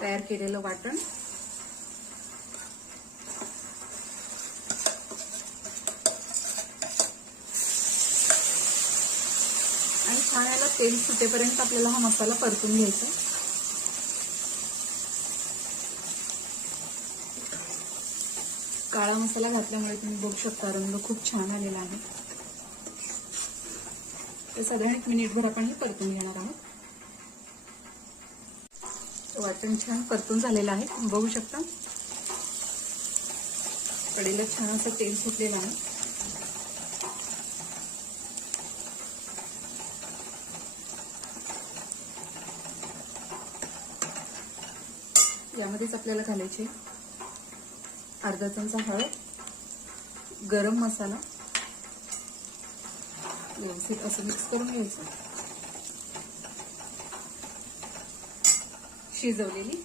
तयार केलेलं वाटण आणि छान याला तेल सुटेपर्यंत आपल्याला हा मसाला परतून घ्यायचा. काळा मसाला घातल्यामुळे तुम्ही बघू शकता रंग खूप छान आलेला आहे. ते साधारण 1 मिनिटभर आपण हे परतून घेणार आहोत. वाटण छान परतून झालेलं आहे. बघू शकता कढईला छान असं तेल सुटलेलं आहे. यामध्येच आपल्याला घालायचे अर्धा चमचा हळद, गरम मसाला, व्यवस्थित असं मिक्स करून घ्यायचं. शिजवलेली